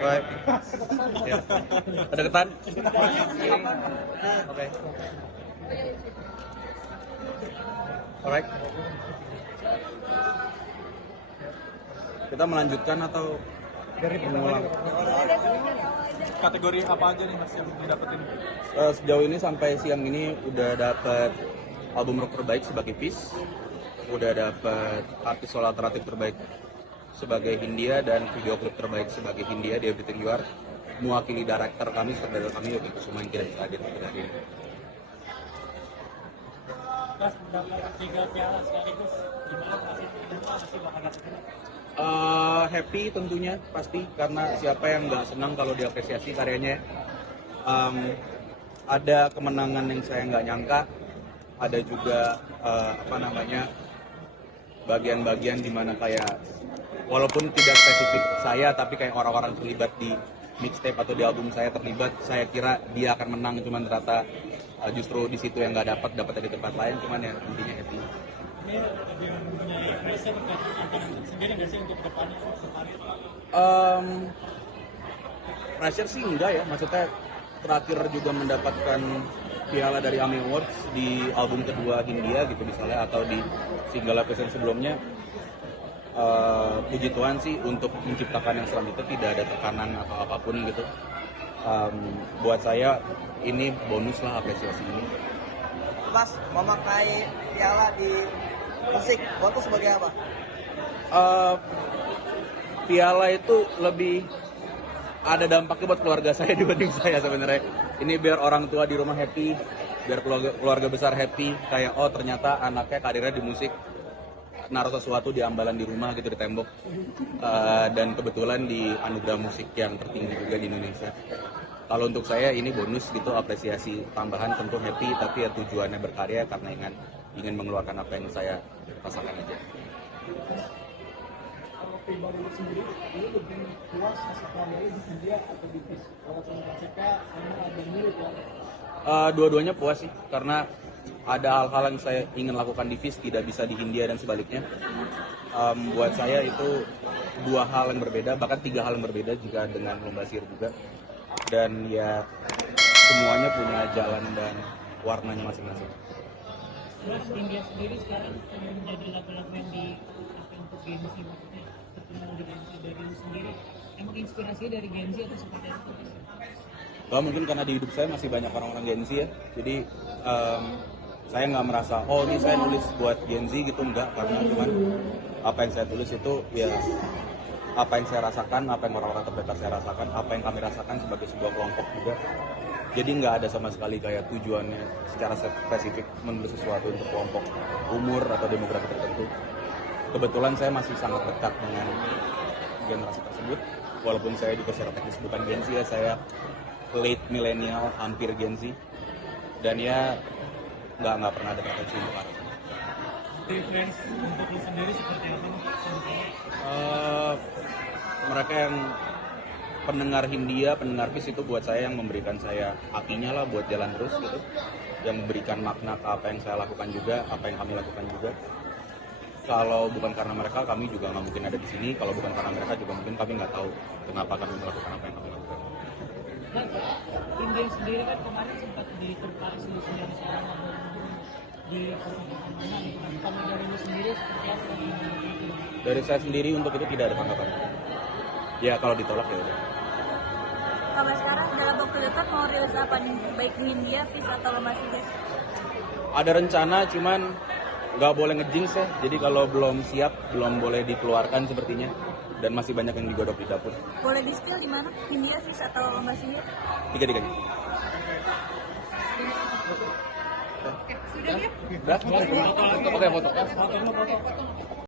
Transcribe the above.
Baik. Ya. Ada ketan? Oke. Alright. Kita melanjutkan atau Dari mengulang? kategori apa aja nih Mas yang didapetin? Sejauh ini sampai siang ini udah dapat album rock terbaik sebagai Peace, udah dapat artis solo alternatif terbaik sebagai Hindia dan video klip terbaik sebagai Hindia di Everything You Are, mewakili director kami, saudara kami Yogi Kusuma yang tidak bisa hadir pada hari ini. Mas, mendapat 3 piala sekaligus, gimana masih bakal dapetin? Happy tentunya pasti, karena siapa yang nggak senang kalau diapresiasi karyanya. Ada kemenangan yang saya nggak nyangka, ada juga bagian-bagian dimana kayak walaupun tidak spesifik saya tapi kayak orang-orang terlibat di mixtape atau di album saya terlibat, saya kira dia akan menang, cuman ternyata justru di situ yang nggak dapat di tempat lain, cuman ya intinya happy. Ini dia mempunyai pressure sendiri nggak sih untuk depannya? Pressure sih enggak ya, maksudnya terakhir juga mendapatkan piala dari AMI Awards di album kedua Hindia gitu misalnya, atau di single episode sebelumnya. Puji Tuhan sih untuk menciptakan yang selanjutnya tidak ada tekanan atau apapun gitu. Buat saya ini bonus lah apresiasi ini. Mas, memakai piala di musik, buat itu sebagai apa? Piala itu lebih ada dampaknya buat keluarga saya dibanding saya sebenarnya. Ini biar orang tua di rumah happy, biar keluarga besar happy, kayak oh ternyata anaknya karirnya di musik, naruh sesuatu di ambalan di rumah gitu di tembok. Dan kebetulan di anugerah musik yang tertinggi juga di Indonesia. Kalau untuk saya ini bonus gitu, apresiasi tambahan, tentu happy, tapi ya tujuannya berkarya karena ingin mengeluarkan apa yang saya rasakan aja. Kalau pribadi lu sendiri, lu lebih puas hasil karyanya di India atau di FIS? Kalau sama KCK, sama ada mirip ya? Dua-duanya puas sih, karena ada hal-hal yang saya ingin lakukan di FIS tidak bisa di Hindia dan sebaliknya. Buat saya itu 2 hal yang berbeda, bahkan 3 hal yang berbeda jika dengan lomba sihir juga. Dan ya semuanya punya jalan dan warnanya masing-masing. Terus India sendiri sekarang menjadi lagu-lagu yang dipakai untuk Gen Z, maksudnya terkenal di Gen Z. Dari lu sendiri, emang inspirasi dari Gen Z atau seperti apa? Mungkin karena di hidup saya masih banyak orang-orang Gen Z ya, jadi saya nggak merasa oh ini saya nulis buat Gen Z gitu, enggak, karena cuman apa yang saya tulis itu ya apa yang saya rasakan, apa yang orang-orang terdekat saya rasakan, apa yang kami rasakan sebagai sebuah kelompok juga. Jadi nggak ada sama sekali kayak tujuannya secara spesifik menulis sesuatu untuk kelompok umur atau demografi tertentu. Kebetulan saya masih sangat dekat dengan generasi tersebut, walaupun saya juga secara teknis bukan Gen Z ya, saya late millennial, hampir Gen Z, dan ya nggak pernah ada pretensi untuk arah. Preference untuk lu sendiri seperti apa? Mereka yang pendengar Hindia, pendengar FIS itu buat saya yang memberikan saya apinya lah buat jalan terus gitu, yang memberikan makna ke apa yang saya lakukan juga, apa yang kami lakukan juga. Kalau bukan karena mereka, kami juga nggak mungkin ada di sini. Kalau bukan karena mereka juga mungkin kami nggak tahu kenapa kami melakukan apa yang kami lakukan. Nah, India sendiri kan kemarin sempat diterpa isu dari seorang di persidangan mana gitu. Kalau dari lu sendiri seperti apa? Dari saya sendiri untuk itu tidak ada tanggapan. Ya kalau ditolak ya udah. Kalau sekarang dalam waktu dekat mau rilis apa nih? Baik di India, FIS atau lomba sihir? Ada rencana, cuman nggak boleh ngejinx ya. Jadi kalau belum siap, belum boleh dikeluarkan sepertinya. Dan masih banyak yang digodok di dapur. Boleh di skill di mana? India, FIS atau lomba sihir? Tiga-tiganya. Oke, sudah ya? Udah? Oke, foto. Foto.